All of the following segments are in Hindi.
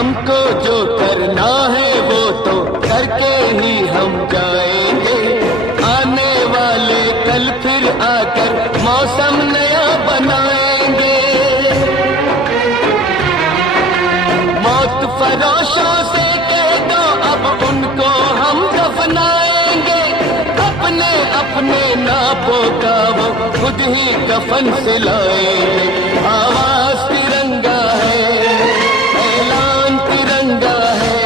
हमको जो करना है वो तो करके ही हम जाएंगे। आने वाले कल फिर आकर मौसम नया बनाएंगे। मौत फरोशों से कह दो अब उनको हम दफनाएंगे। अपने अपने नापों का वो खुद ही कफन से लाएंगे। आवाज तिरंगा है, ऐलान तिरंगा है।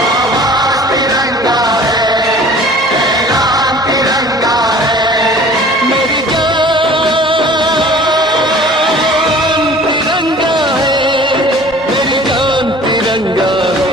आवाज तिरंगा है, ऐलान तिरंगा है। मेरी जान तिरंगा है, मेरी जान तिरंगा है।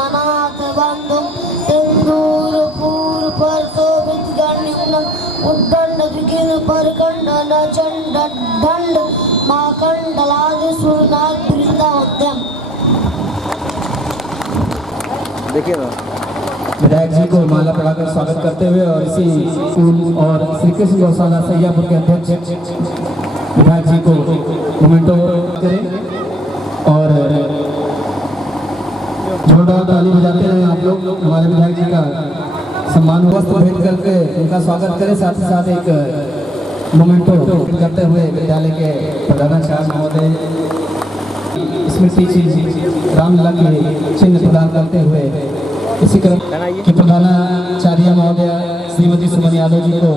मनाथ बंधुम सिंदूर पूर पर शोभित गण्युग्नं उद्दंड विघ्न परकंड न चंड दंड माकंडलादि सुरनाथ वृंदावत्यम। देखिए ना विधायक जी को माला पढ़ाकर स्वागत करते हुए और इसी स्कूल और श्री कृष्ण गौशाला सैयापुर के अध्यक्ष विधायक जी को मोमेंटो करें और जोरदार ताली बजाते रहे आप लोग। हमारे विधायक जी का सम्मान वस्त्र भेंट करके उनका स्वागत करें, साथ ही साथ एक मोमेंटो करते हुए विद्यालय के प्रधानाचार्य महोदय स्मृति जी रामलला के चिन्ह प्रदान करते हुए इसी क्रम के प्रधानाचार्य महोदय श्रीमती सुमन यादव जी को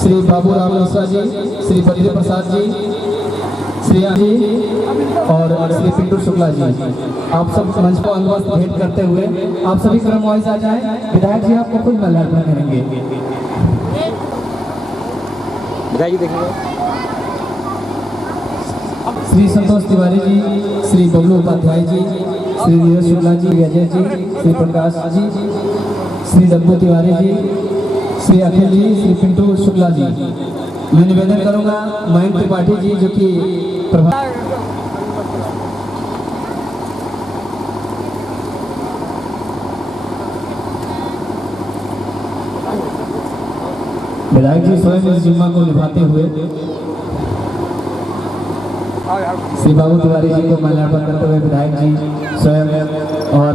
श्री बाबू राम मिश्रा जी, श्री बद्री प्रसाद जी, श्री जी और श्री पिंटू शुक्ला जी, आप सब मंच को अंगवस्त्र भेंट करते हुए आप सभी क्रम वाइज आ जाएं। विधायक जी आपको कुछ माल्यार्पण करेंगे। विधायक जी देखिए श्री संतोष तिवारी जी, श्री बबलू उपाध्याय जी, श्री नीरज शुक्ला जी, अजय जी, श्री प्रकाश जी, श्री डब्बू तिवारी जी, श्री अखिल जी, श्री पिंटू शुक्ला जी। मैं निवेदन करूंगा मयंक त्रिपाठी जी जो कि विधायक जी स्वयं इस जिम्मा को निभाते हुए श्री बाबू तिवारी जी को माल्यार्पण करते हुए विधायक जी स्वयं और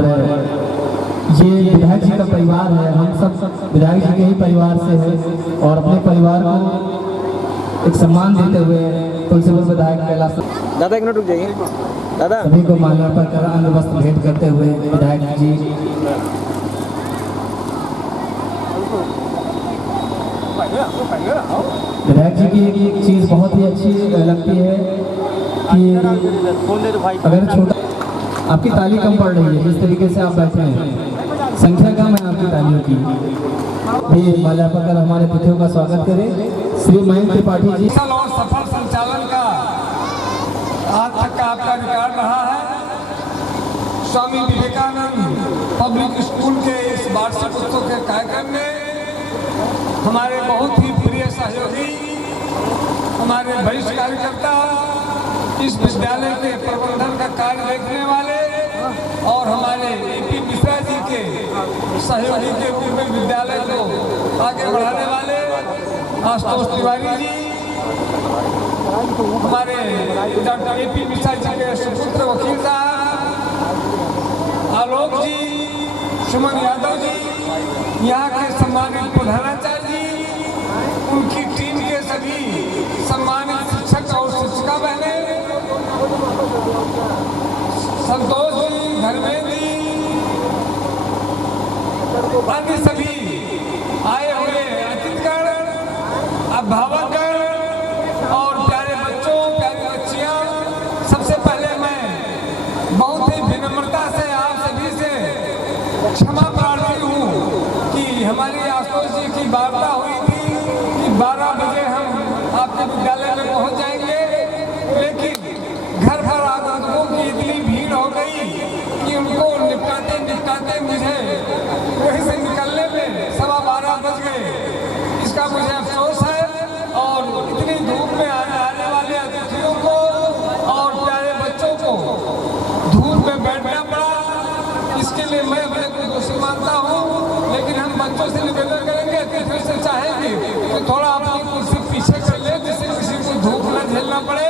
ये विधायक जी का परिवार है, हम सब विधायक जी के ही परिवार से हैं और अपने परिवार को एक सम्मान देते हुए तुलसीपुर विधायक कैलाश दादा एक मिनट रुक जाइए दादा सभी को माल्यार्पण कर अंग वस्त्र भेंट करते हुए विधायक जी विधायक जी की एक चीज़ बहुत ही अच्छी लगती है कि अगर छोटा आपकी ताली कम पड़ रही है, जिस तरीके से आप बैठे हैं संख्या कम है आपकी तालियों की। भी माल्यार्पण कर हमारे अतिथियों का स्वागत करें। श्री मयंक त्रिपाठी जी और सफल संचालन का आज तक का आपका रिकॉर्ड रहा है। स्वामी विवेकानंद पब्लिक स्कूल के इस वार्षिक उत्सव के कार्यक्रम में हमारे बहुत ही प्रिय सहयोगी, हमारे वरिष्ठ कार्यकर्ता, इस विद्यालय के प्रबंधन का कार्य देखने वाले और हमारे ए.पी. मिश्रा जी के सहयोगी के रूप में विद्यालय को आगे बढ़ाने वाले आशुतोष तिवारी जी, हमारे डॉक्टर ए.पी. मिश्रा जी के सुपुत्र वकील साहब, आलोक जी, सुमन यादव जी, यहाँ के सम्मानित प्रधानाचार्य जी, उनकी टीम के सभी सम्मानित शिक्षक और शिक्षिका बहने, संतोष जी, धर्मेंद्र जी, अन्य सभी आए हुए अतिथिगण, अभिभावकगण और प्यारे बच्चों, प्यारी बच्चियां, सबसे पहले मैं बहुत ही विनम्रता से आप सभी से क्षमा प्रार्थी हूँ कि हमारी आशुतोष जी की वार्ता हुई थी कि 12 बजे हम आपके विद्यालय में पहुँच जाएंगे, लेकिन घर पर आगंतुकों की इतनी भीड़ हो गई कि उनको निपटाते निपटाते मुझे वहीं से निकलने में 12:15 बज गए। इसका मुझे अफसोस है और इतनी धूप में आने वाले अतिथियों को और प्यारे बच्चों को धूप में बैठना पड़ा, इसके लिए मैं अपने को दोषी मानता हूँ। लेकिन हम बच्चों से निवेदन करेंगे, अतिथियों से चाहेंगे कि थोड़ा अपनी कुर्सी पीछे कर ले, जिससे किसी को धूप न झेलना पड़े।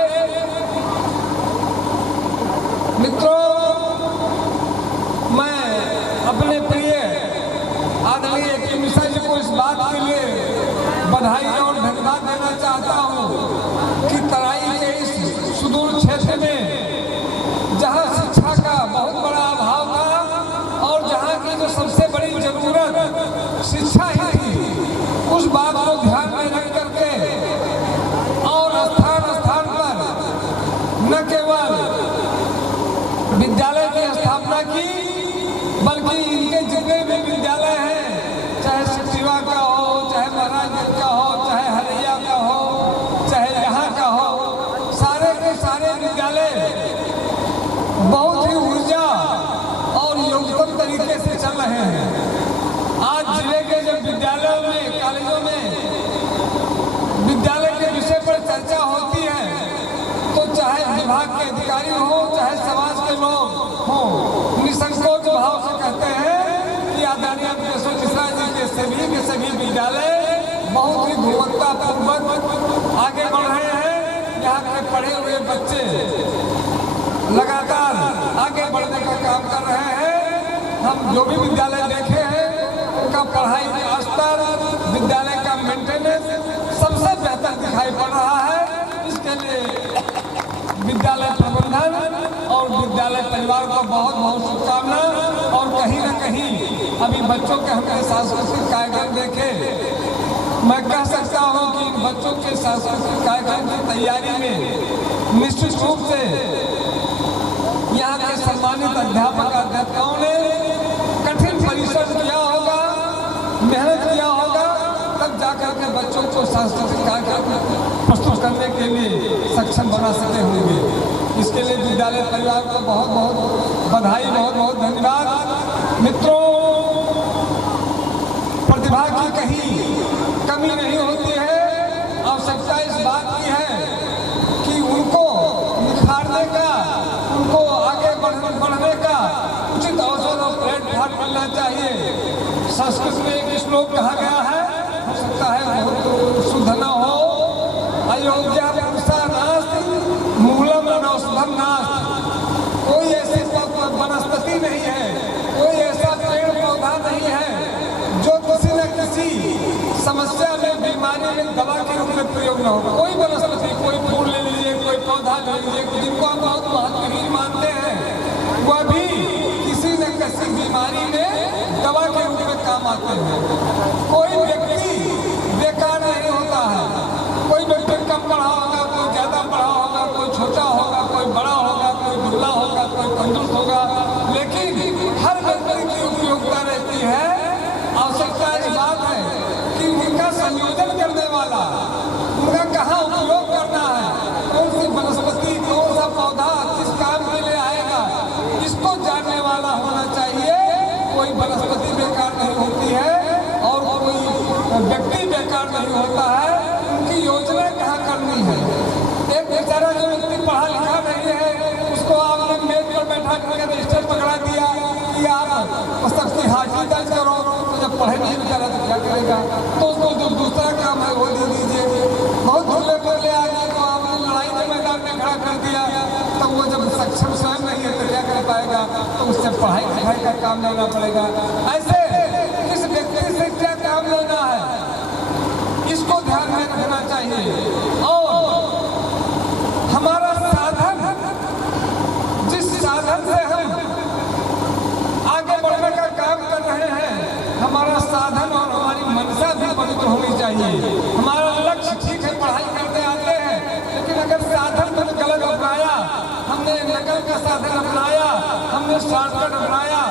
मित्रों, मैं अपने प्रिय आदरणीय ए.पी. मिश्रा जी को इस बात के लिए बधाई और धन्यवाद देना चाहता हूँ कि तराई के इस सुदूर क्षेत्र में जहाँ शिक्षा का बहुत बड़ा अभाव था और जहाँ की जो सबसे बड़ी जरूरत शिक्षा ही थी, उस बात को ध्यान में रख करके और स्थान स्थान पर न केवल विद्यालय की स्थापना की, बल्कि इनके जितने भी विद्यालय हैं, चाहे सिटिवा का हो, चाहे महाराजगंज का हो, चाहे हरैया का हो, चाहे यहाँ का हो, सारे के सारे विद्यालय बहुत ही ऊर्जा और योगदान तरीके से चल रहे हैं। आज जिले के जब विद्यालयों में, कॉलेजों में विद्यालय के विषय पर चर्चा होती है तो चाहे विभाग के अधिकारी हो, चाहे समाज के लोग हों, निसंकोच भाव से कहते हैं कि आदरणीय केशव मिश्रा जी के सभी विद्यालय बहुत ही गुणवत्तापूर्वक आगे बढ़ रहे हैं। यहाँ के पढ़े हुए बच्चे लगातार आगे बढ़ने का काम कर रहे हैं। हम जो भी विद्यालय देखे हैं उनका पढ़ाई का स्तर, विद्यालय का मेंटेनेंस सबसे बेहतर दिखाई पड़ रहा है। इसके लिए विद्यालय प्रबंधन और विद्यालय परिवार को बहुत बहुत शुभकामना। और कहीं न कहीं अभी बच्चों के हमने सांस्कृतिक कार्यक्रम देखे, मैं कह सकता हूं कि इन बच्चों के सांस्कृतिक कार्यक्रम की तैयारी में निश्चित रूप से यहाँ के सम्मानित अध्यापक अध्यापिकाओं ने कठिन परिश्रम किया होगा, मेहनत किया होगा, तब जाकर के बच्चों को सांस्कृतिक कार्यक्रम प्रस्तुत करने के लिए सक्षम बना सके होंगे। इसके लिए विद्यालय परिवार को बहुत बहुत बधाई, बहुत बहुत धन्यवाद। मित्रों, प्रतिभा की कहीं कमी नहीं होती है। आवश्यकता इस बात की है कि उनको निखारने का, उनको आगे बढ़ने का उचित अवसर और प्लेटफॉर्म मिलना चाहिए। संस्कृत में एक श्लोक कहा गया है, हो सकता है बहुत शुद्ध न हो, अयोध्या पुरुषा नास्ति मूलम अनौषधम नास्ति। कोई ऐसी वनस्पति नहीं है, कोई ऐसा पेड़ पौधा नहीं है जो किसी न किसी समस्या में, बीमारी में दवा के रूप में प्रयोग न हो। कोई वनस्पति, कोई फूल ले लीजिए, कोई पौधा ले लीजिए, जिनको हम बहुत महत्वहीन मानते हैं, वह भी किसी न किसी बीमारी में दवा के रूप में काम आते हैं। कोई व्यक्ति बेकार नहीं होता है। कोई व्यक्ति कम पढ़ा होगा, कोई ज्यादा पढ़ा होगा, कोई छोटा होगा, कोई बड़ा होगा, कोई दुबला होगा, कोई तंदुरुस्त होगा, लेकिन हर व्यक्ति की उपयोगिता रहती है। आवश्यकता इस बात है कि उनका संयोजन करने वाला, उनका कहाँ उपयोग करना है, कौन सी वनस्पति, कौन सा पौधा किस काम के लिए आएगा, इसको जानने वाला होना चाहिए। कोई वनस्पति बेकार नहीं होती है और कोई व्यक्ति बेकार नहीं होता है। उनकी योजना कहाँ करनी है। एक बेचारा जो व्यक्ति पढ़ा लिखा नहीं है, उसको आपने मेज पर बैठा करके रजिस्टर पकड़ा दिया कि आप पुस्तक की हाजिरी दर्ज करो, तो जब पढ़े नहीं बेचारा तो क्या करेगा। तो उसको जो दूसरा काम है वो दे दीजिए। बहुत धुले पर ले आएगा तो आपने लड़ाई के मैदान में खड़ा कर दिया, तो वो जब सक्षम स्वयं नहीं है तो क्या कर पाएगा, तो उससे पढ़ाई लिखाई का काम लेना पड़ेगा। ऐसे किस व्यक्ति से क्या काम लेना है, इसको ध्यान में रखना चाहिए। और हमारा साधन, जिस साधन से हम आगे बढ़ने का काम कर रहे हैं, हमारा साधन और हमारी मंशा भी पवित्र होनी चाहिए। हमारा लक्ष्य ठीक है, पढ़ाई करते आते हैं, लेकिन अगर साधन को गलत अपनाया, हमने नकल का साधन अपनाया, हमने शॉर्टकट अपनाया,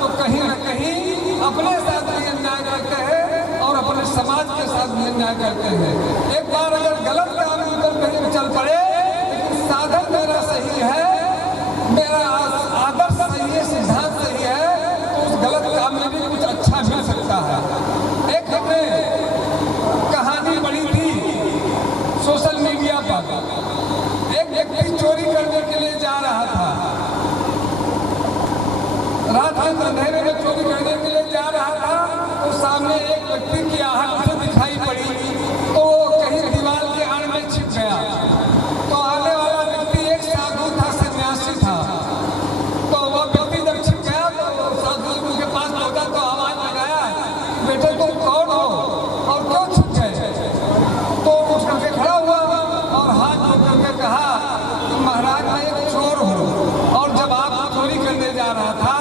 तो कहीं न कहीं अपने साथ भी अन्याय करते हैं और अपने समाज के साथ भी अन्याय करते हैं। एक बार अगर गलत काम कहीं चल पड़े, लेकिन साधन मेरा सही है, मेरा आदर्श सही है, सिद्धांत सही है, तो उस गलत काम में भी कुछ अच्छा मिल सकता है। एक हमने कहानी पढ़ी थी सोशल मीडिया पर। एक व्यक्ति चोरी करने के लिए जा रहा था, रात में अंधेरे में चोरी करने के लिए जा रहा था, तो सामने एक व्यक्ति की आहट से दिखाई पड़ी, तो कहीं दीवार के आड़ में छिप गया। तो आने वाला व्यक्ति एक साधु था, सन्यासी था। तो वह व्यक्ति जब छिप गया तो साधु के पास पहुंचा तो आवाज लगाया, बेटे तुम कौन हो और क्यों छिप गए। तो उठ करके खड़ा हुआ और हाथ जोड़ करके कहा, महाराज मैं एक चोर हूँ और जब आप चोरी करने जा रहा था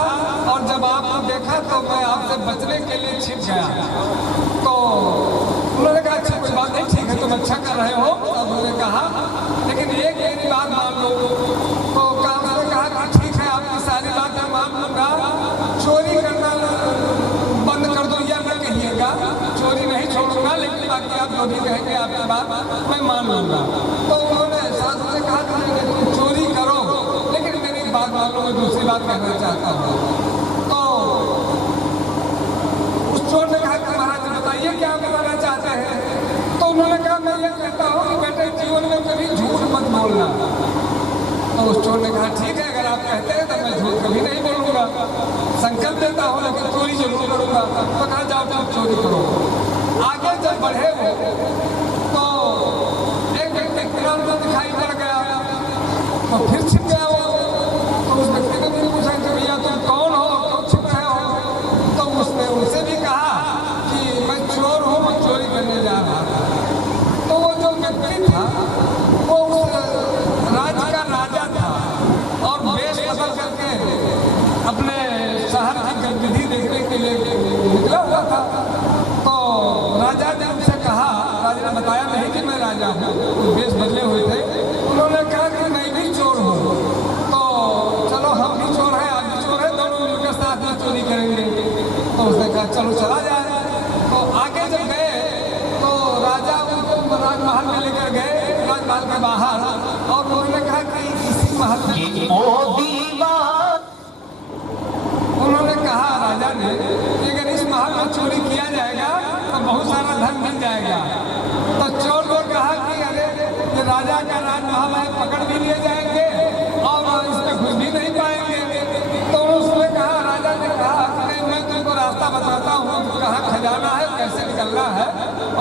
और जब आपको देखा तो मैं आपसे बचने के लिए छिप गया। तो उन्होंने कहा अच्छा कोई बात नहीं, ठीक है तुम अच्छा कर रहे हो। तब उन्होंने कहा लेकिन एक मेरी बात मान लो। तो उसने कहा कि ठीक है आपकी सारी बात मैं मान लूँगा, चोरी करना बंद कर दो या न कहिएगा, चोरी नहीं छोड़ूंगा, लेकिन बाकी आप जो भी कहेंगे आपकी बात मैं मान लूँगा। तो उन्होंने साधु से कहा कि चोरी करो लेकिन मेरी बात मान लो, कोई दूसरी बात कहना चाहता हूँ। तो उस चोर ने कहा कि महाराज बताइए क्या बताना चाहते हैं। तो उन्होंने कहा मैं ये कहता हूँ कि बेटे जीवन में कभी झूठ मत बोलना। तो उस चोर ने कहा ठीक है, अगर आप कहते हैं तो मैं झूठ कभी नहीं बोलूँगा, संकल्प देता हूँ लेकिन चोरी जरूर करूँगा। तो कहा जाओ तुम चोरी करो। आगे जब बढ़े वो तो एक व्यक्ति किनारे पर दिखाई पड़ गया, तो फिर छिप गया वो। तो उस व्यक्ति ने भी पूछा कि भैया तुम कौन हो, क्यों छिप रहे हो। तो उसने उनसे भी कहा कि मैं चोर हूँ, मैं चोरी करने जा रहा था। तो वो जो व्यक्ति था वो उस राज्य का राजा था और वेश बदल करके अपने शहर की गतिविधि देखने के लिए निकला हुआ था। तो राजा ने उनसे कहा, राजा ने बताया नहीं कि मैं राजा हूँ, वेश बदले हुए थे। उन्होंने कहा कि मैं भी चोर हूँ। तो चलो हम भी चोर हैं, आप भी चोर हैं, दोनों मिलकर साथ में चोरी करेंगे। तो उसने कहा चलो चला जाए। तो आगे जब गए तो राजा उनको राजमहल में लेकर गए, राजमहल के बाहर, और उन्होंने कहा कि इसी महल में उन्होंने कहा राजा ने कि अगर इस महल में चोरी किया जाएगा तो बहुत सारा धन मिल जाएगा। तो चोर को कहा कि अरे ये राजा का राजमहल है, पकड़ भी लिए जाएंगे और इसमें घुस भी नहीं पाएंगे। तो उसने कहा, राजा ने कहा कि नहीं मैं तुमको रास्ता बताता हूँ, कहाँ खजाना है, कैसे निकलना है,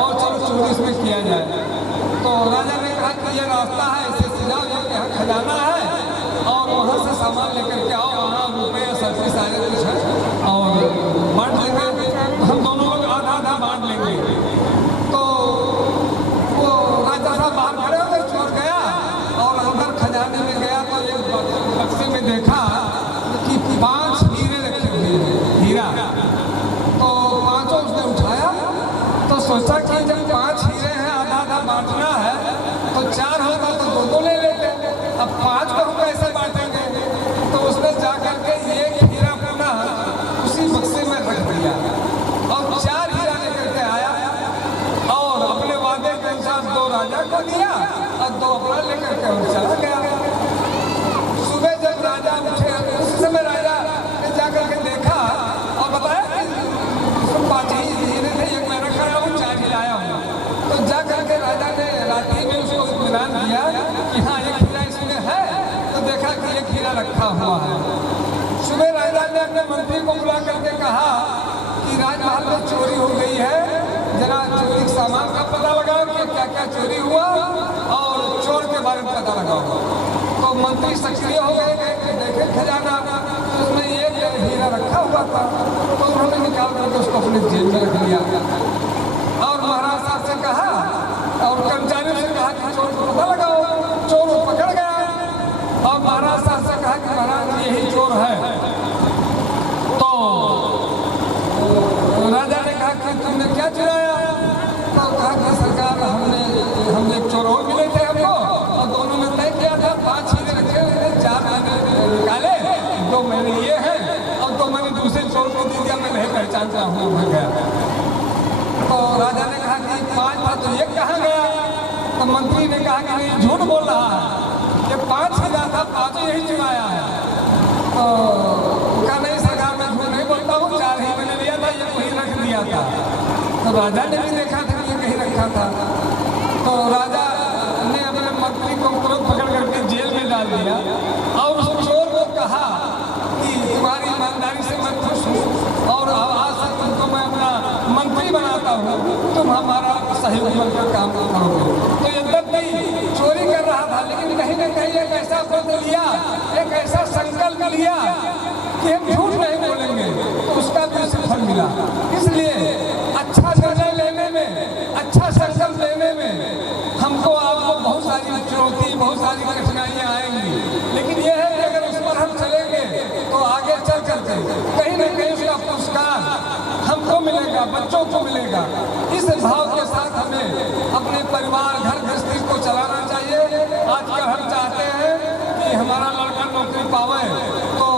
और चलो चोरी इसमें किया जाए। तो राजा ने कहा कि ये रास्ता है, इसे सीधा यहाँ खजाना है और वहाँ से सामान लेकर के आओ, वहाँ रुपये सब्जी सारे कुछ है और बांट लेंगे, हम दोनों लोग आधा आधा बांट लेंगे। तो वो राजा साहब बाहर खड़े हो गए, चोर गया और अंदर खजाने में गया तो एक बक्से में देखा कि 5 हीरे रखे हुए हैं, हीरा। तो 5 उसने उठाया तो सोचा कि जब 5 हीरे हैं, आधा आधा बांटना है, तो 4 होगा तो 2 ले लेते, अब 5 को हम कैसे बांटेंगे। तो उसने जा करके एक हीरा पुनः उसी बक्से में रख दिया और 4 हीरा लेकर के आया और अपने वादे के अनुसार 2 राजा को दिया और 2 अपना लेकर के और चला गया। सुबह जब राजा उठे उस समय राजा ने जा करके देखा और बताया कि 5 हीरे थे, एक मैं रखा हूँ, 4 ही लाया हूँ। तो जा करके राजा ने रात्रि में उसको इत्मीनान दिया कि हाँ एक हीरा इसमें है। तो देखा कि एक हीरा रखा हुआ है। सुबह राजा ने अपने मंत्री को बुला करके कहा कि राजमहल में चोरी हो गई है, जरा चोरी के सामान का पता लगाओ कि क्या क्या चोरी हुआ और चोर के बारे में पता लगाओ। तो मंत्री सक्रिय हो गए, देखे खजाना, तो उसमें एक हीरा रखा हुआ था। तो उन्होंने निकाल करके उसको अपने जेब में रख लिया और महाराज साहब से कहा और कर्मचारियों से कहा कि चोर को पता लगाओ। चोर को पकड़ गया और महाराज साहब से कहा कि महाराज यही चोर है। तो राजा ने कहा कि तुमने क्या चुराया। तो कहा कि सरकार हम एक चोर और मिले थे हमको और दोनों ने तय किया था 5 हीरे रखे हुए थे, 4 मैंने निकाले, 2 मैंने लिए हैं और 2 मैंने दूसरे चोर को दे दिया, मैं नहीं पहचानता हूँ, भूल गया। तो राजा ने कहा कि 5 था तो ये कहाँ गया। तो मंत्री ने कहा कि नहीं झूठ बोल रहा है, ये 5 हीरा था, 5 यही चुराया है। तो कहा नहीं सरकार मैं झूठ नहीं बोलता हूँ, 4 ही मैंने लिया था, ये वहीं रख दिया था। तो राजा ने भी देखा था कि ये कहीं रखा था। तो राजा ने अपने मंत्री को तुरंत पकड़ करके जेल में डाल दिया और उस चोर को कहा कि तुम्हारी ईमानदारी से मैं खुश हूँ और आज से तुमको मैं अपना मंत्री बनाता हूँ, तुम हमारा सहयोग बनकर काम करोगे। तो यद्यपि चोरी कर रहा था लेकिन कहीं न कहीं एक ऐसा व्रत लिया, एक ऐसा संकल्प लिया कि हम झूठ नहीं बोलेंगे, तो उसका भी उसे फल मिला। इसलिए अच्छा निर्णय लेने में, अच्छा संकल्प लेने में हमको आपको बहुत सारी चुनौती, बहुत सारी कठिनाइयाँ आएंगी, लेकिन यह है कि अगर उस पर हम चलेंगे तो आगे चल करके कहीं न कहीं उसका पुरस्कार हमको मिलेगा, बच्चों को मिलेगा। इस भाव के साथ हमें अपने परिवार, घर गृहस्थी को चलाना चाहिए। आजकल हम चाहते हैं कि हमारा लड़का नौकरी पावे तो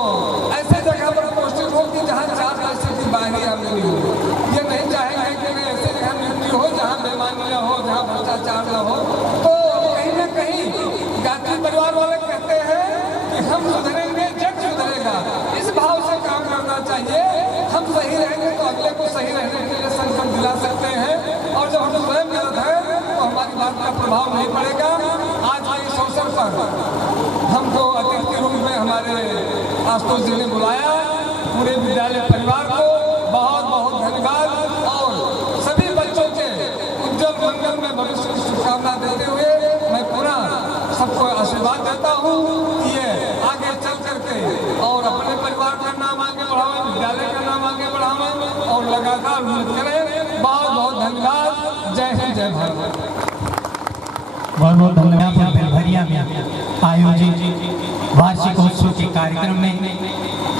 ऐसे जगह पर पोस्टिंग हो कि जहाँ 4 पैसे की बाहरी आमदनी हो। ये नहीं चाहेंगे कि ऐसे जगह नियुक्ति हो जहाँ बेईमानी न हो, जहाँ भ्रष्टाचार न हो। तो कहीं न कहीं गांधी परिवार वाले कहते हैं कि हम सुधरेंगे जग सुधरेंगे। सही रहने के लिए संकल्प दिला सकते हैं। और जब हम स्वयं गलत है तो हमारी बात का प्रभाव नहीं पड़ेगा। आज के इस अवसर पर हमको अतिथि के रूप में हमारे आशुतोष जी ने बुलाया। पूरे विद्यालय परिवार को बहुत बहुत धन्यवाद और सभी बच्चों के उज्जवल मंगल में भविष्य की शुभकामना देते हुए मैं पुनः सबको आशीर्वाद देता हूँ कि ये आगे चल करके और अपने परिवार का नाम आगे बढ़ावें, विद्यालय का नाम आगे बढ़ावें और लगातार उन्नति करें। बहुत बहुत धन्यवाद। जय हिंद, जय भारत। बहुत बहुत धन्यवाद। बेलभरिया में आयोजित वार्षिकोत्सव के कार्यक्रम में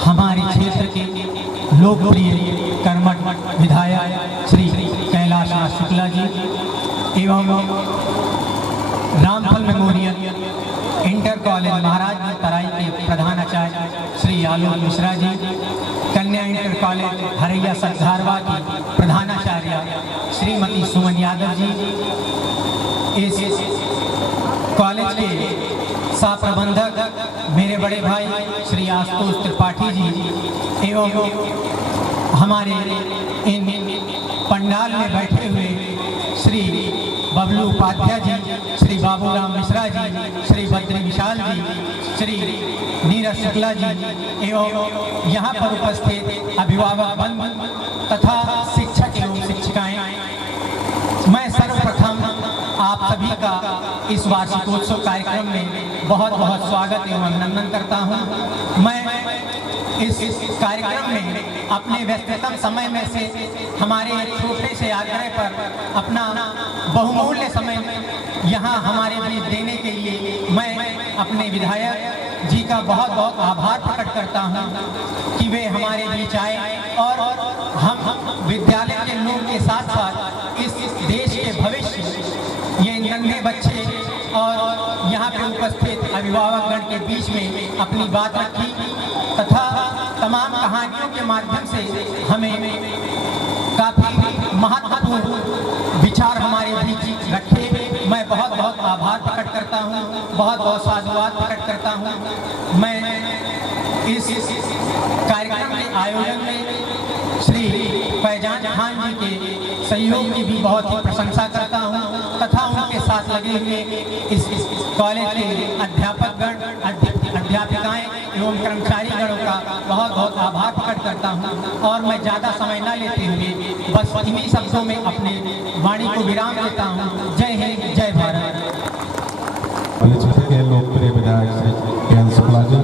हमारे क्षेत्र के लोकप्रिय कर्मठ विधायक श्री कैलाश नाथ शुक्ला जी एवं रामफल मेमोरियल इंटर कॉलेज महाराज तराई के प्रधानाचार्य श्री आलोक मिश्रा जी, कन्या इंटर कॉलेज हरैया सद्धारवा की प्रधानाचार्य श्रीमती सुमन यादव जी, इस कॉलेज के सह प्रबंधक मेरे बड़े भाई श्री आशुतोष त्रिपाठी जी एवं हमारे इन पंडाल में बैठे हुए श्री बबलू उपाध्याय जी, श्री बाबूराम मिश्रा जी, श्री बद्री विशाल जी, श्री नीरज शुक्ला जी एवं यहाँ पर उपस्थित अभिभावक बंधु तथा शिक्षक एवं शिक्षिकाएं, मैं सर्वप्रथम आप सभी का इस वार्षिकोत्सव कार्यक्रम में बहुत बहुत स्वागत एवं अभिनंदन करता हूं। मैं इस कार्यक्रम में अपने व्यस्ततम समय में से हमारे छोटे से आग्रह पर अपना बहुमूल्य समय यहाँ हमारे बीच देने के लिए मैं अपने विधायक जी का बहुत बहुत आभार प्रकट करता हूँ कि वे हमारे बीच आए और हम विद्यालय के लोग के साथ साथ इस देश के भविष्य ये नन्हे बच्चे और यहाँ पे उपस्थित अभिभावकगण के बीच में अपनी बात रखी तथा तमाम कहानियों के माध्यम से हमें काफ़ी महत्वपूर्ण विचार हमारे बीच रखे। मैं बहुत बहुत आभार प्रकट करता हूँ, बहुत बहुत साधुवाद प्रकट करता हूँ। मैं इस कार्यक्रम के आयोजन में श्री फैजान खान जी के सहयोग की भी बहुत ही प्रशंसा करता हूँ तथा उनके साथ लगे हुए इस कॉलेज के अध्यापकगण, अध्यापिकाएं एवं कर्मचारीगणों का बहुत बहुत आभार प्रकट करता हूँ। और मैं ज़्यादा समय न लेते हुए बस इन्हीं शब्दों में अपने वाणी को विराम देता हूँ। जय हिंद, जय भारत। क्षेत्र के लोकप्रिय विधायक श्री कैलाश शुक्ला जी,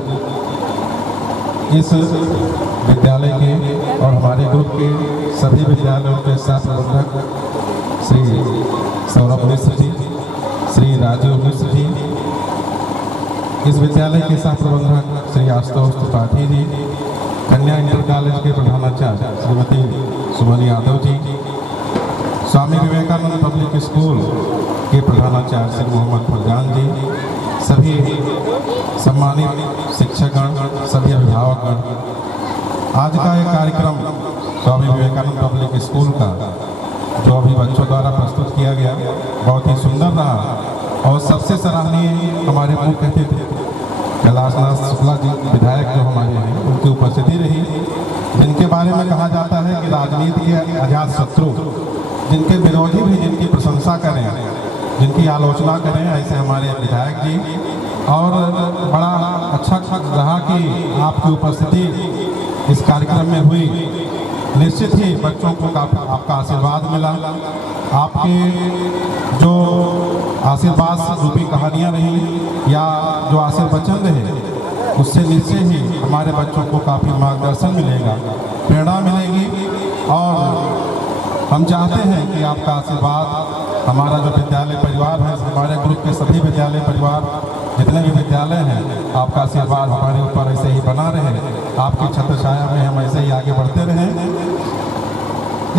इस विद्यालय के और हमारे ग्रुप के सभी विद्यालयों के सह प्रबंधक श्री सौरभ मिश्र जी, श्री राजीव मिश्र जी, इस विद्यालय के सह प्रबंधक श्री आशुतोष त्रिपाठी जी, कन्या इंटर कॉलेज के प्रधानाचार्य श्रीमती सुमन यादव जी, स्वामी विवेकानंद पब्लिक स्कूल के प्रधानाचार्य श्री मोहम्मद फरजान जी, सभी सम्मानित शिक्षकगण, सभी अभिभावकगण, आज का ये कार्यक्रम स्वामी विवेकानंद पब्लिक स्कूल का जो अभी बच्चों द्वारा प्रस्तुत किया गया बहुत ही सुंदर रहा और सबसे सराहनीय हमारे मुख्य अतिथि कैलाश नाथ शुक्ला जी विधायक जो हमारे हैं उनकी उपस्थिति रही, जिनके बारे में कहा जाता है कि राजनीति के अजात शत्रु, जिनके विरोधी भी जिनकी प्रशंसा करें, जिनकी आलोचना करें, ऐसे हमारे विधायक जी। और बड़ा अच्छा रहा कि आपकी उपस्थिति इस कार्यक्रम में हुई। निश्चित ही बच्चों को आपका आशीर्वाद मिला। आपके जो आशीर्वाद रूपी कहानियाँ रहीं या जो आशीर्वचन रहे उससे निश्चय ही हमारे बच्चों को काफ़ी मार्गदर्शन मिलेगा, प्रेरणा मिलेगी। और हम चाहते हैं कि आपका आशीर्वाद हमारा जो विद्यालय परिवार है, हमारे ग्रुप के सभी विद्यालय परिवार जितने भी विद्यालय हैं, आपका आशीर्वाद हमारे ऊपर ऐसे ही बना रहे, आपकी छत्र छाया में हम ऐसे ही आगे बढ़ते रहें।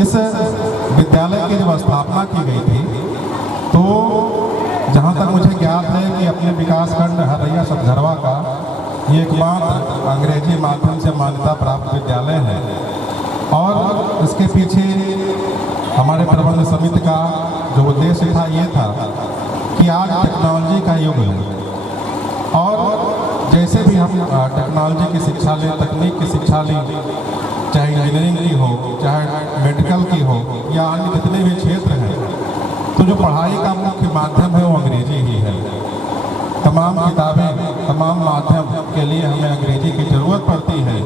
इस विद्यालय की जब स्थापना की गई थी तो जहाँ तक मुझे ज्ञात है कि अपने विकासखंड हरैया सतघरवा का ये एकमात्र अंग्रेजी माध्यम से मान्यता प्राप्त विद्यालय है। और इसके पीछे हमारे प्रबंध समिति का जो उद्देश्य था ये था कि आज टेक्नोलॉजी का युग है और जैसे भी हम टेक्नोलॉजी की शिक्षा लें, तकनीक की शिक्षा लें, चाहे इंजीनियरिंग की हो, चाहे मेडिकल की हो, या अन्य जितने भी क्षेत्र हैं, तो जो पढ़ाई का मुख्य माध्यम है वो अंग्रेजी ही है। तमाम किताबें, तमाम माध्यम के लिए हमें अंग्रेजी की ज़रूरत पड़ती है।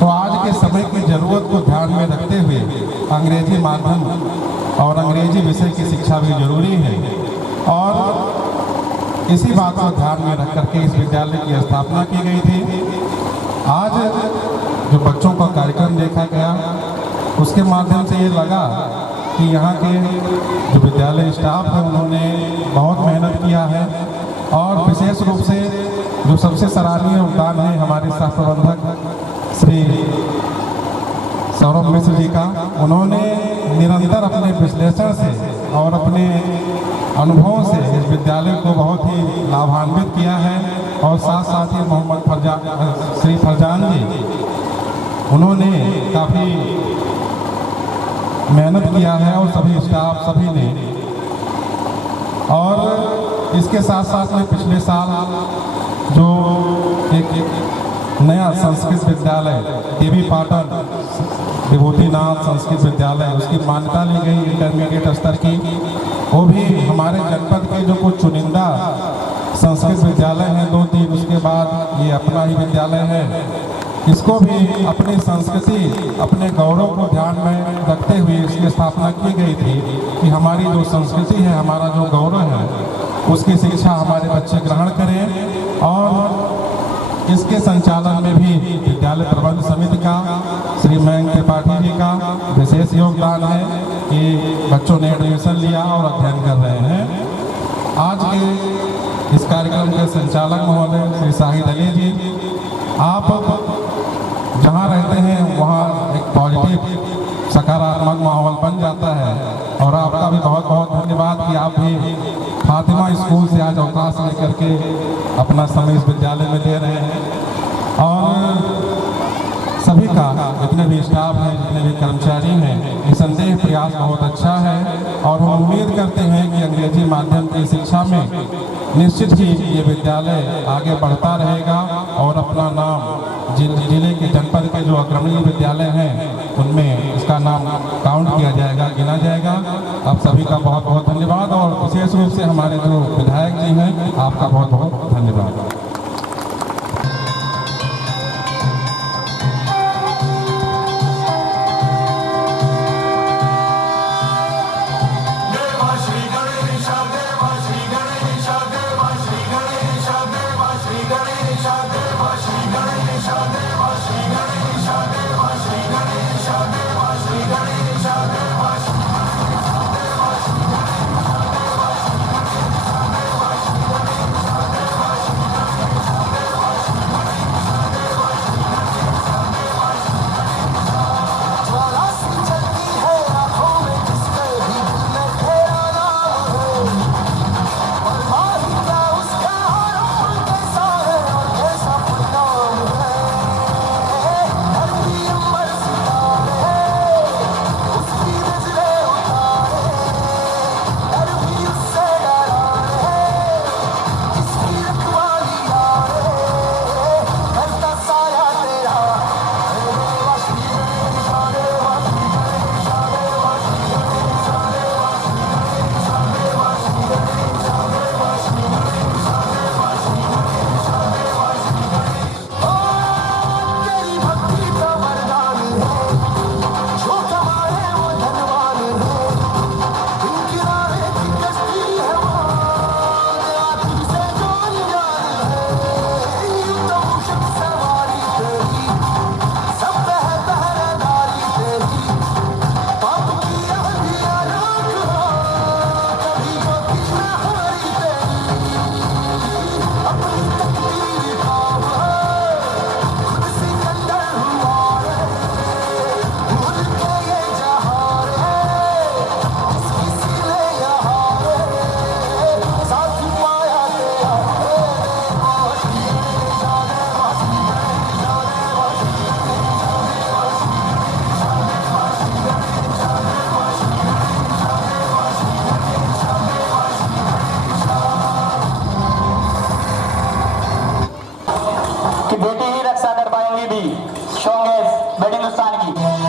तो आज के समय की ज़रूरत को ध्यान में रखते हुए अंग्रेजी माध्यम और अंग्रेजी विषय की शिक्षा भी जरूरी है, और इसी बात को ध्यान में रख करके इस विद्यालय की स्थापना की गई थी। आज जो बच्चों का कार्यक्रम देखा गया, उसके माध्यम से ये लगा कि यहाँ के जो विद्यालय स्टाफ है उन्होंने बहुत मेहनत किया है, और विशेष रूप से जो सबसे सराहनीय योगदान है हमारे सह प्रबंधक श्री सौरभ मिश्र जी का। उन्होंने निरंतर अपने विश्लेषण से और अपने अनुभवों से इस विद्यालय को बहुत ही लाभान्वित किया है, और साथ साथ ही श्री फरजान जी, उन्होंने काफ़ी मेहनत किया है, और सभी स्टाफ सभी ने। और इसके साथ साथ में पिछले साल जो एक नया संस्कृत विद्यालय देवी पाटन विभूतिनाथ संस्कृत विद्यालय, उसकी मान्यता ली गई इंटरमीडिएट स्तर की। वो भी हमारे जनपद के जो कुछ चुनिंदा संस्कृत विद्यालय हैं 2-3, उसके बाद ये अपना ही विद्यालय है। इसको भी अपनी संस्कृति, अपने गौरव को ध्यान में रखते हुए इसकी स्थापना की गई थी कि हमारी जो संस्कृति है, हमारा जो गौरव है, उसकी शिक्षा हमारे बच्चे ग्रहण करें। और इसके संचालन में भी विद्यालय प्रबंध समिति का श्री मयंक त्रिपाठी जी का विशेष योगदान है कि बच्चों ने एडमिशन लिया और अध्ययन कर रहे हैं। आज के इस कार्यक्रम के संचालक महोदय श्री शाहिद अली जी, आप जहाँ रहते हैं वहाँ एक पॉजिटिव सकारात्मक माहौल बन जाता है, और आपका भी बहुत बहुत धन्यवाद कि आप भी फातिमा स्कूल से आज अवकाश लेकर के अपना समय इस विद्यालय में दे रहे हैं। और सभी का, जितने भी स्टाफ हैं, जितने भी कर्मचारी हैं, निसंदेह प्रयास बहुत अच्छा है, और हम उम्मीद करते हैं कि अंग्रेजी माध्यम की शिक्षा में निश्चित ही ये विद्यालय आगे बढ़ता रहेगा, और अपना नाम जिले के जनपद के जो अग्रणी विद्यालय हैं उनमें इसका नाम काउंट किया जाएगा, गिना जाएगा। आप सभी का बहुत बहुत धन्यवाद, और विशेष रूप से हमारे जो विधायक जी हैं, आपका बहुत बहुत धन्यवाद। कि बेटी ही रक्षा कर पाएंगी भी, स्ट्रॉन्गेस्ट बेटी हिंदुस्तान की।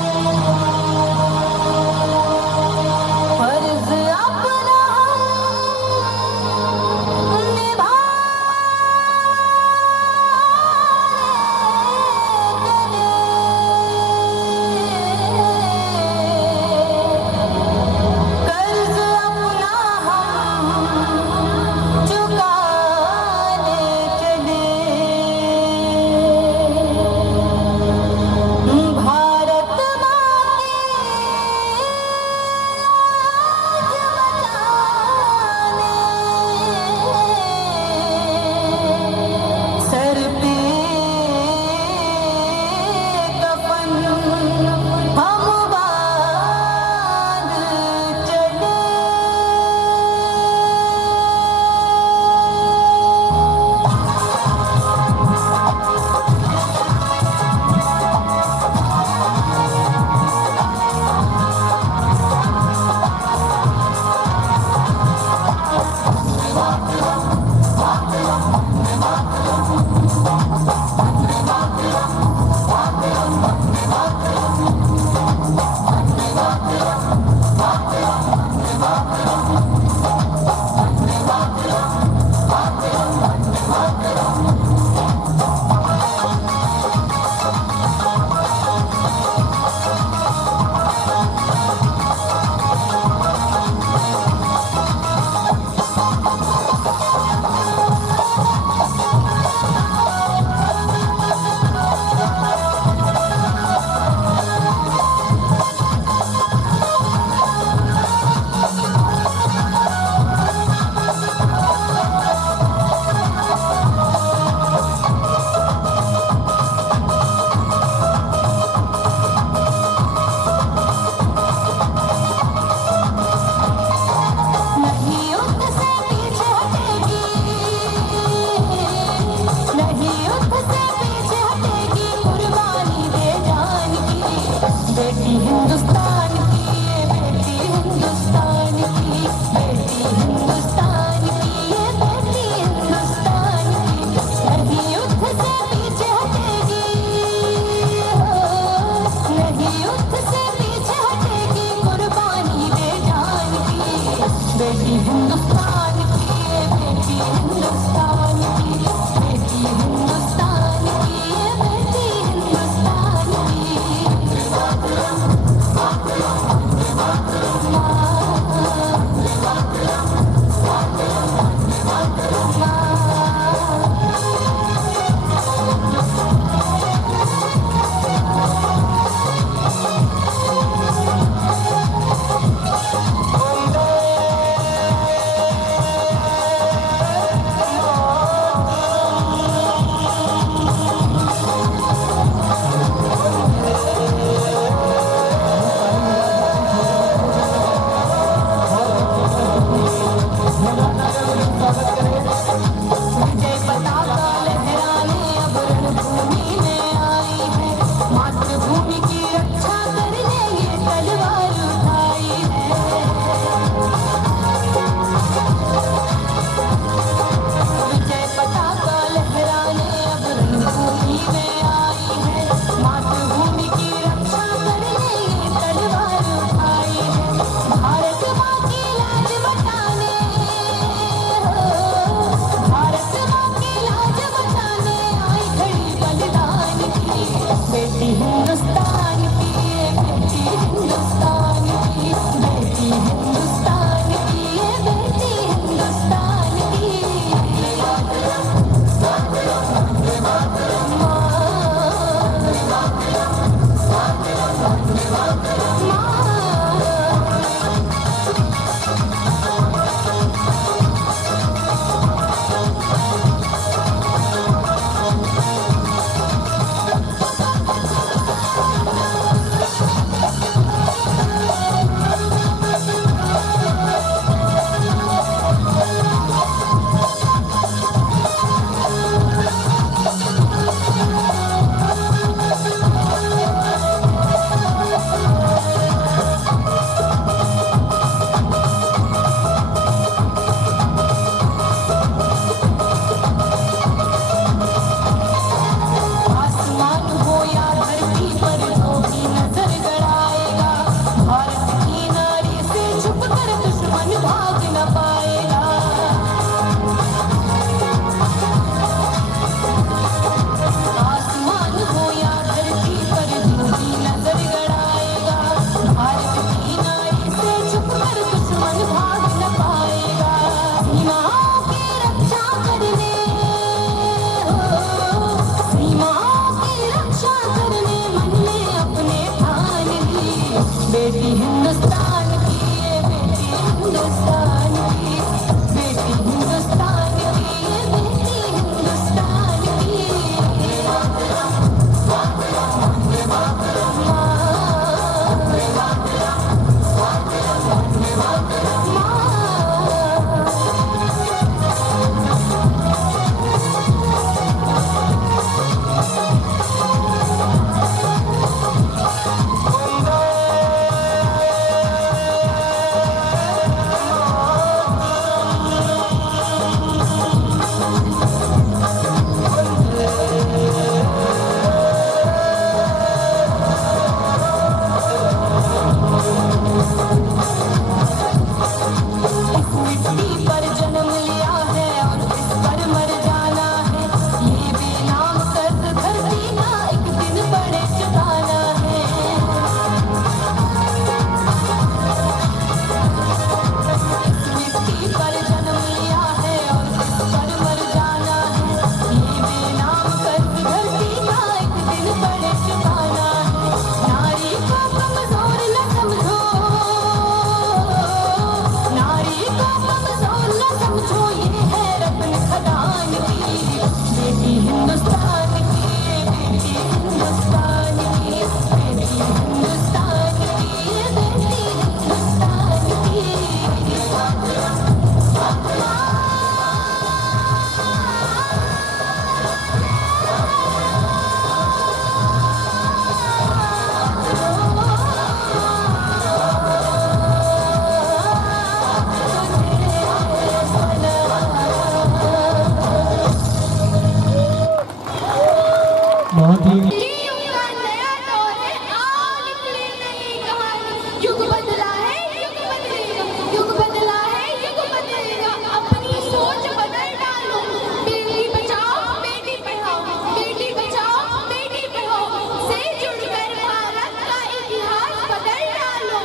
बहुत ही जीऊंगा नया दौर है, आओ निकले नई कहानी। युग बदला है, युग बदलेगा, युग बदला है, युग बदलेगा। अपनी सोच बदल डालो। बेटी बचाओ, बेटी पढ़ाओ, बेटी बचाओ, बेटी पढ़ाओ से जुड़कर भारत का इतिहास बदल डालो।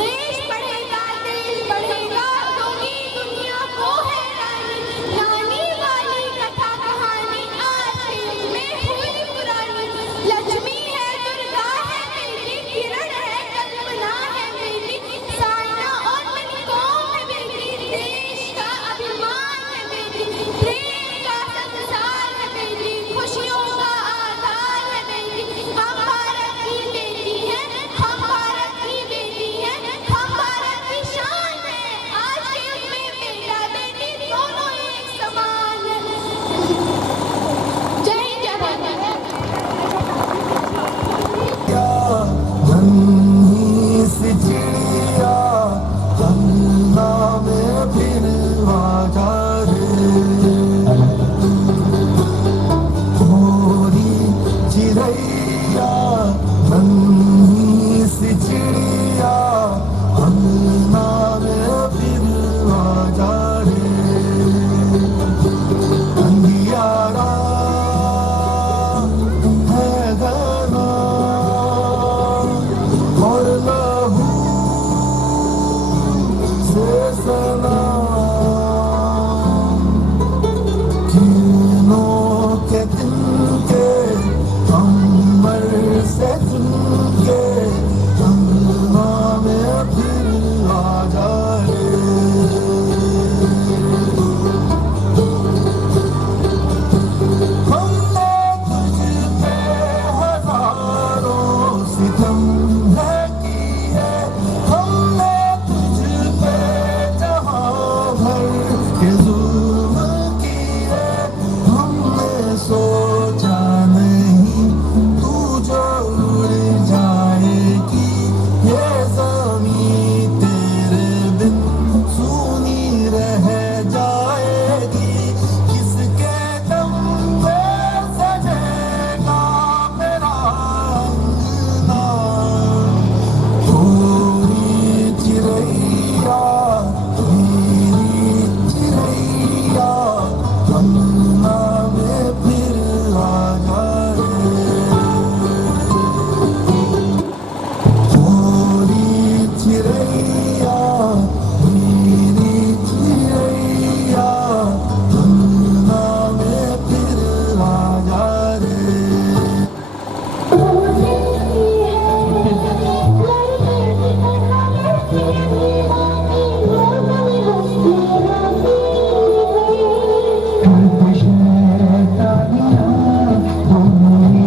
देश बढ़ेगा, होगी दुनिया को हैरानी। रानी वाली कथा कहानी आज के युग में हुई पुरानी। लक्ष्मी है, दुर्गा है बेटी, किरण है, कल्पना है बेटी, साइना और मणिकोम है बेटी। देश का अभिमान है बेटी, प्रेम का संसार है बेटी, खुशियों का आधार है बेटी। हम भारत की बेटी है, हम भारत की बेटी है, हम भारत की शान है। आज के युग में बेटा बेटी दोनों एक समान है। जय जवान। नन्ही सी चिड़िया अंगना में फिर आजा रे, थोड़ी चिड़ैया नन्ही सी चिड़िया अंगना में फिर आजा रे। अंधियारा है घना और लहू से सना, किरणों के तिनके अंबर से चुनके अंगना में फिर आजा रे। हमने तुझ पे हजारों सितम है किए, हमने तुझ पे जहां भर के जुल्म किए। हमने सोचा नहीं तू जो उड़ जाएगी, ये ज़मीं तेरे बिन सूनी रह जाएगी। किसके दम पे सजेगा मेरा अंगना, थोड़ी चिड़ैया मेरी चिड़ैया अंगना में फिर आजा रे। थोड़ी चिड़ैया मेरी चिड़ैया अंगना में फिर आजा रे। शैतानियाँ दोनों ही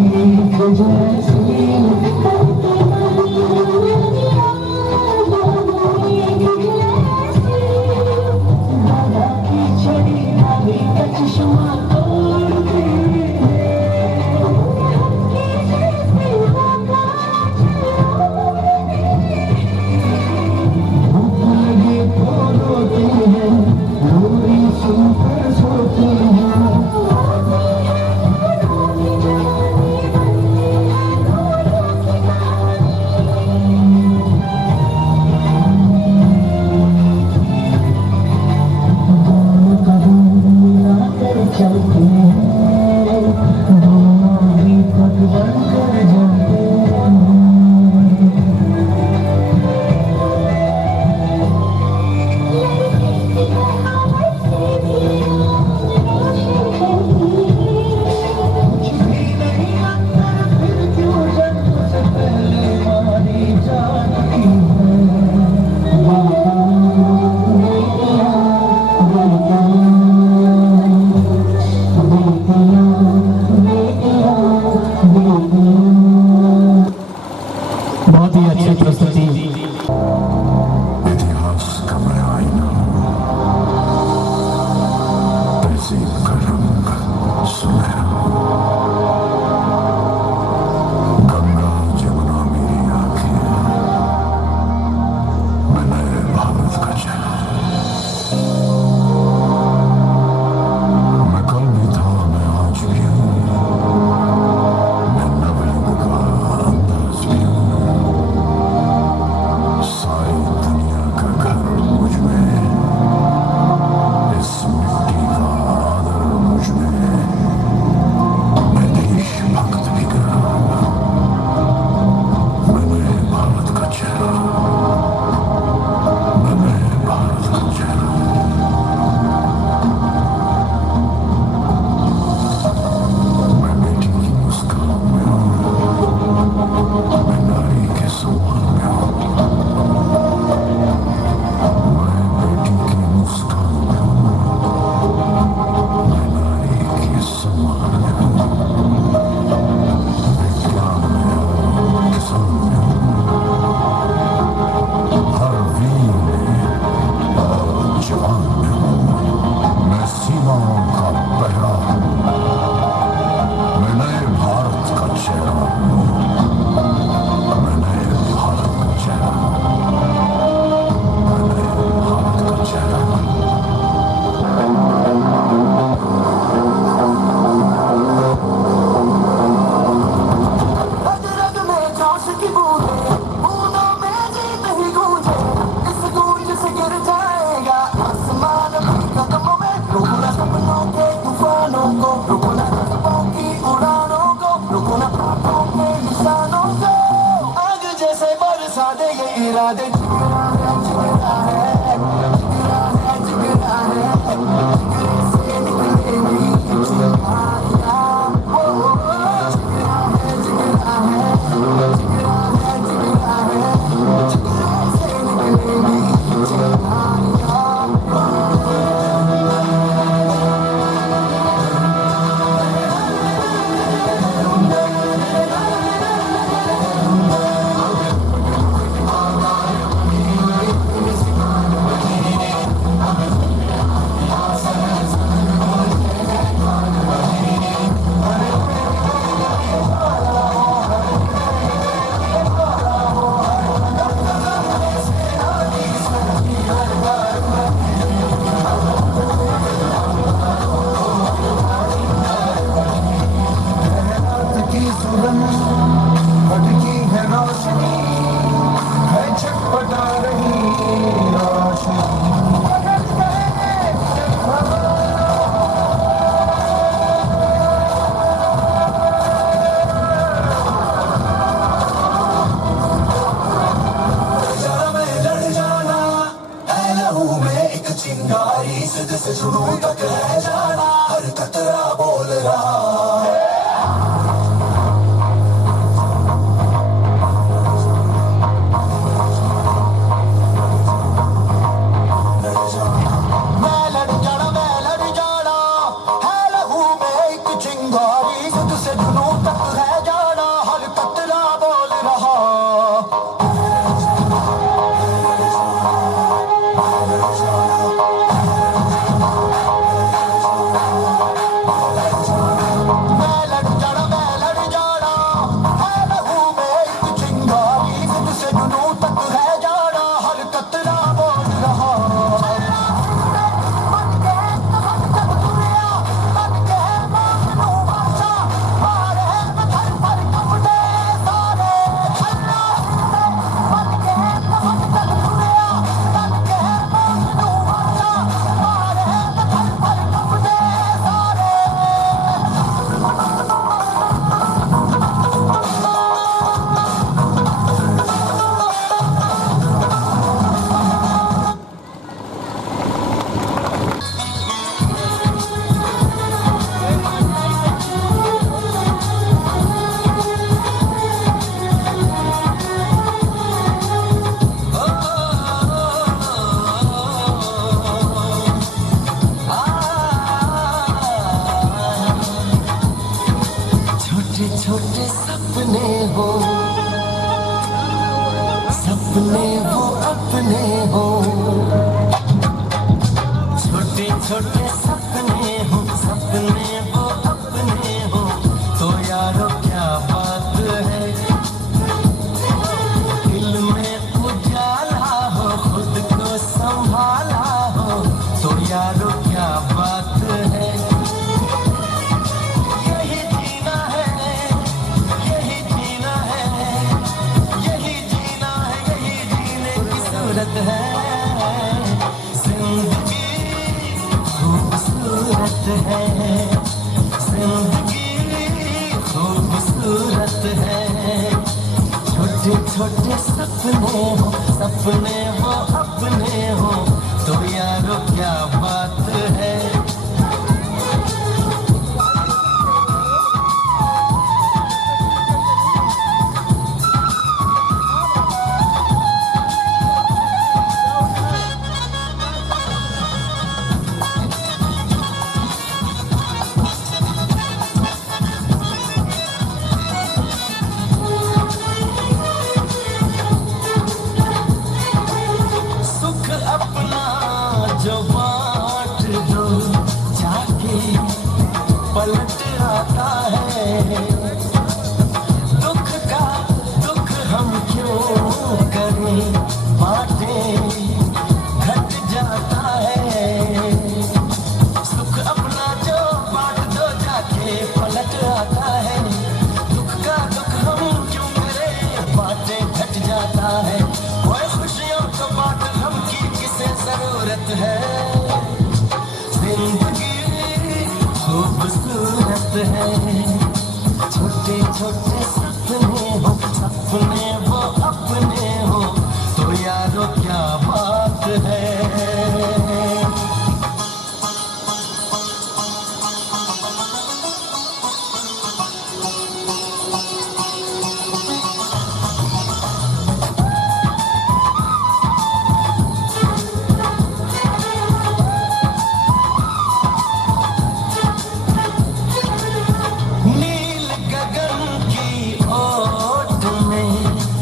नील गगन की ओट में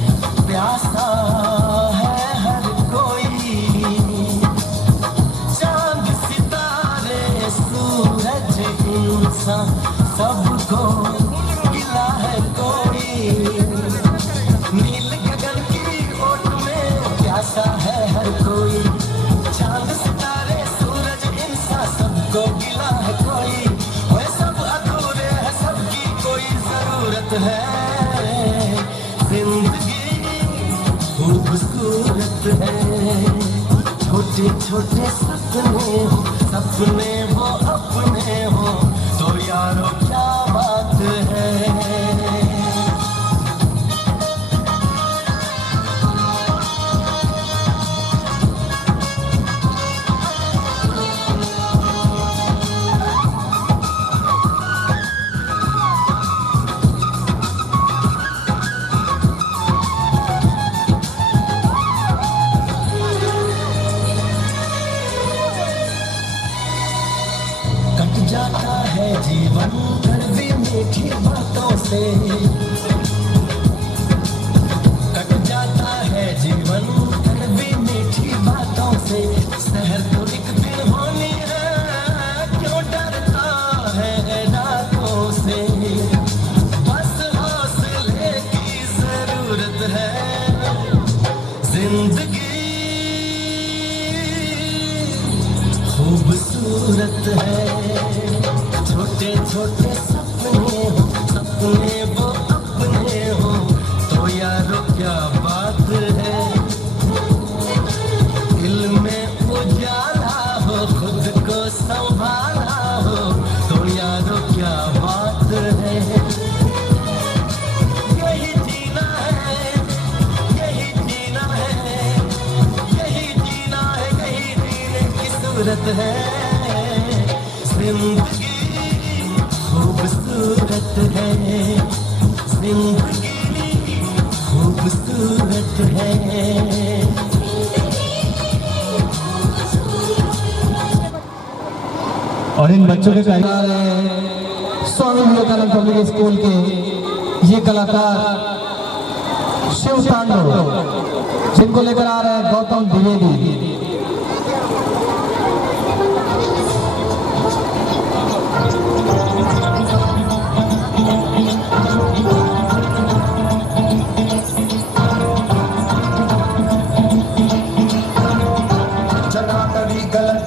है, जिंदगी खूबसूरत है। छोटे छोटे सपने हो, सपने वो अपने हो, तो यारो क्या बात है। जाता है जीवन कड़वी मीठी बातों से, कट जाता है जीवन कड़वी मीठी बातों से। शहर तो एक दिन होनी है, क्यों डरता है रातों से। बस हौसले की जरूरत है, जिंदगी खूबसूरत है। छोटे छोटे सपने हो, सपने वो अपने हो, तो यारो क्या बात है। दिल में उजाला हो, खुद को संभाला हो, तो यारो क्या बात है। यही जीना है, यही जीना है, यही जीना है, यही जीने की सूरत है। जिंदगी खूबसूरत है, जिंदगी खूबसूरत है। और इन बच्चों के कलाकार हैं स्वामी विवेकानंद पब्लिक स्कूल के ये कलाकार शिव तांडव, जिनको लेकर आ रहे हैं गौतम द्विवेदी।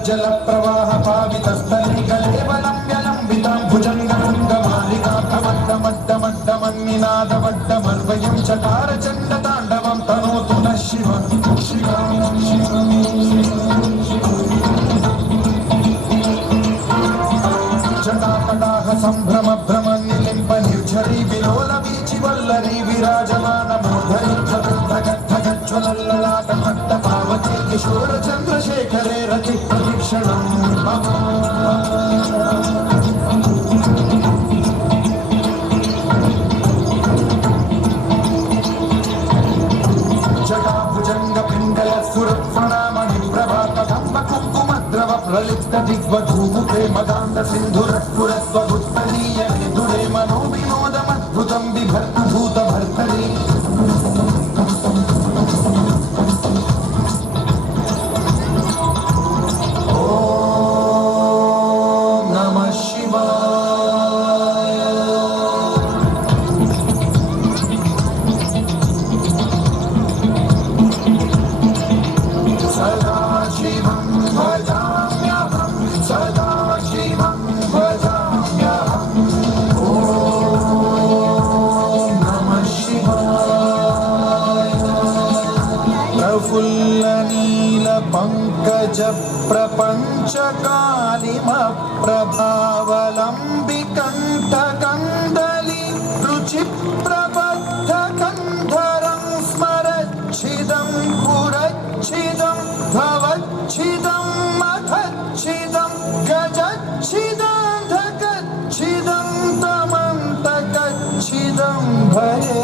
जल प्रवाह पावित स्थली गलेवलं व्यलंबितं भुजंगमालिका प्रमद्दमद्दमद्दमन्निनाद वड्डमर्वयं चकार चंड तांडवं तनोतु नः शिवं जटाकटाह संभ्रम भ्रम निलिम्ब निर्झरी विलोल वीचि वल्लरी विराजमान मोधरी ज्वलल्ललाट भट्ट पावती किशोर चंद्रशेखरे रति प्रतीक्षणं मम। जटा भुजंग पिंगल सुरत्फणामणि प्रभा कदम्ब कुंकुमद्रव प्रलिप्त दिग्वधूमुखे मदान्ध सिन्धुरस्फुरस्वभुत्तलीय विधुरे मनो विनोदमद्भुतं बिभर्तु भूत भर्तरी। पंकज प्रपंच कालिम प्रभावलंबि कंठ कंदली रुचि प्रबद्ध कंधरं स्मरच्छिदं पुरच्छिदं भवच्छिदं मथच्छिदं गजच्छिदं धकच्छिदं तमन्तकच्छिदं भजे।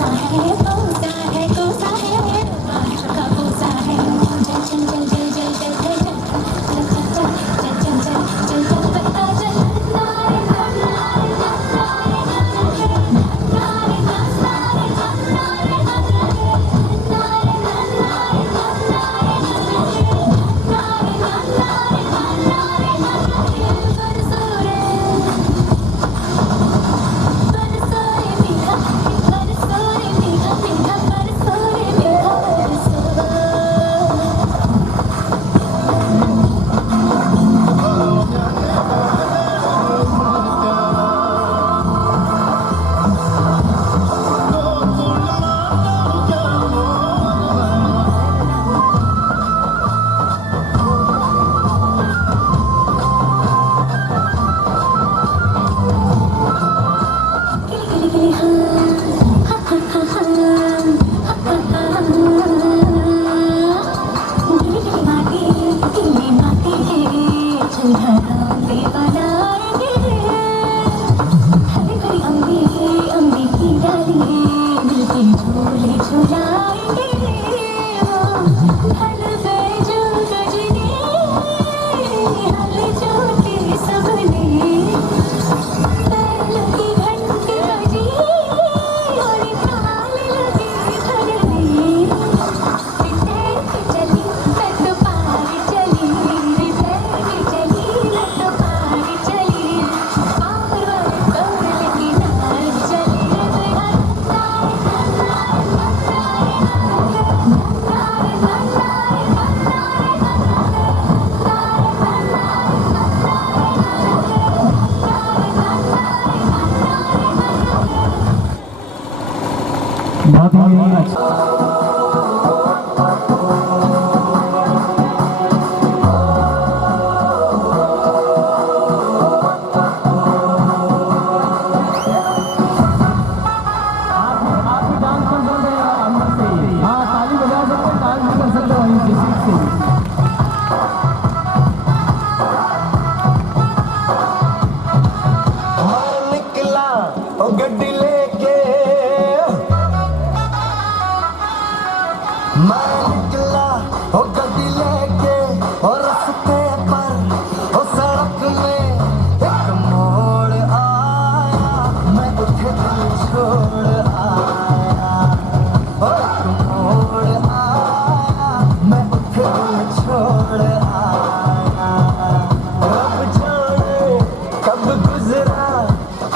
बहुत ही अच्छा। गड्डी लेके मैं निकला ओ गड्डी लेके और रास्ते पर ओ सड़क में एक मोड़ आया मैं उठे दिल छोड़ आया ओ एक मोड़ आया मैं उठे दिल छोड़ आया रब जाने कब गुजरा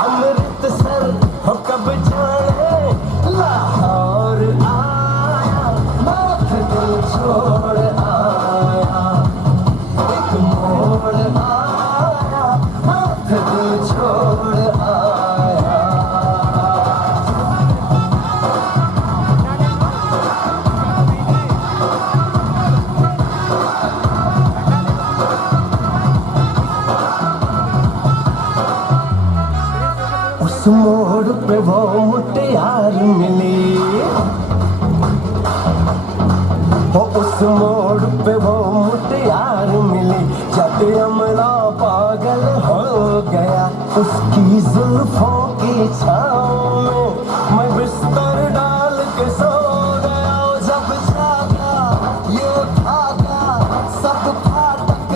अमृतसर हो कब जाने लाहौर आया मैं दिल छोड़ आया एक मोड़ आया मैं दिल छोड़ आया उस मोड़ पे वो मुटियार मिली उस मोड़ पे वो मुटियार मिली जब अमला पागल हो गया उसकी जुल्फों की छाँव में मैं बिस्तर डाल के सो गया जब जागा ये भागा सब फाटक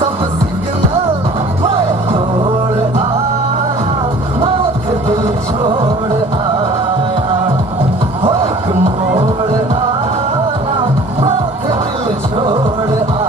सब सिग्नल मैं तोड़ आया मैं दिल छोड़ आया हो एक मोड़ आया मैं दिल छोड़ आया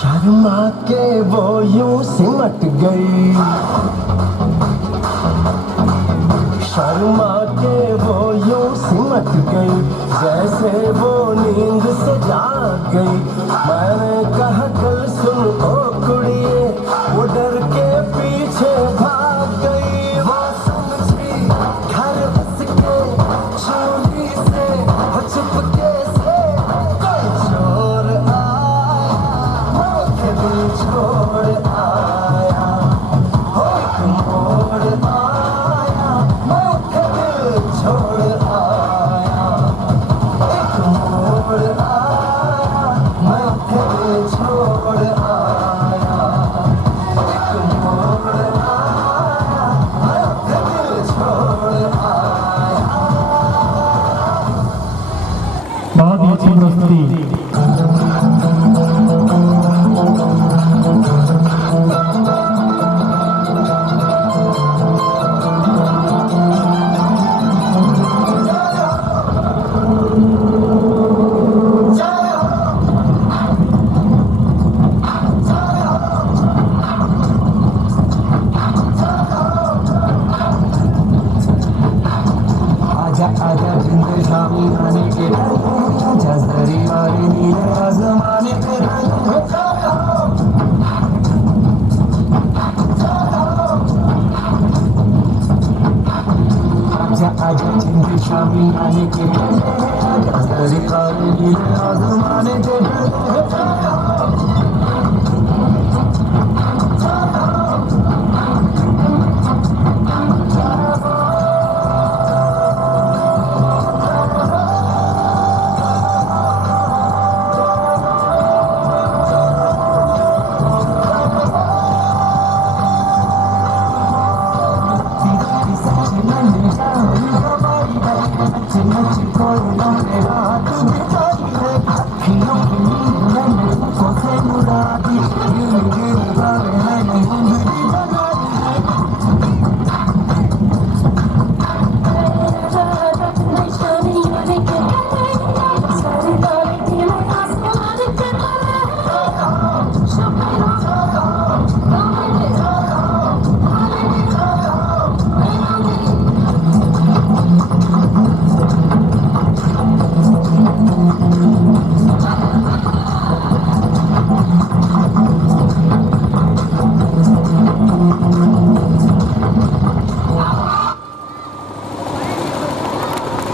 शर्मा के वो यूं सिमट गई शर्मा के वो यूं सिमट गई जैसे वो नींद से जाग गई मैंने कहा कल सुन ओ कुड़िए वो डर के पीछे भाग गई वो समझी घर बस के चोरी से छुप बहुत ही अच्छी प्रस्तुति। आजा जिंदे शामी आने के आजा जरी वाली नीले आसमाने के आजा जिंदे शामी आने के आजा जरी वाली नीले आसमाने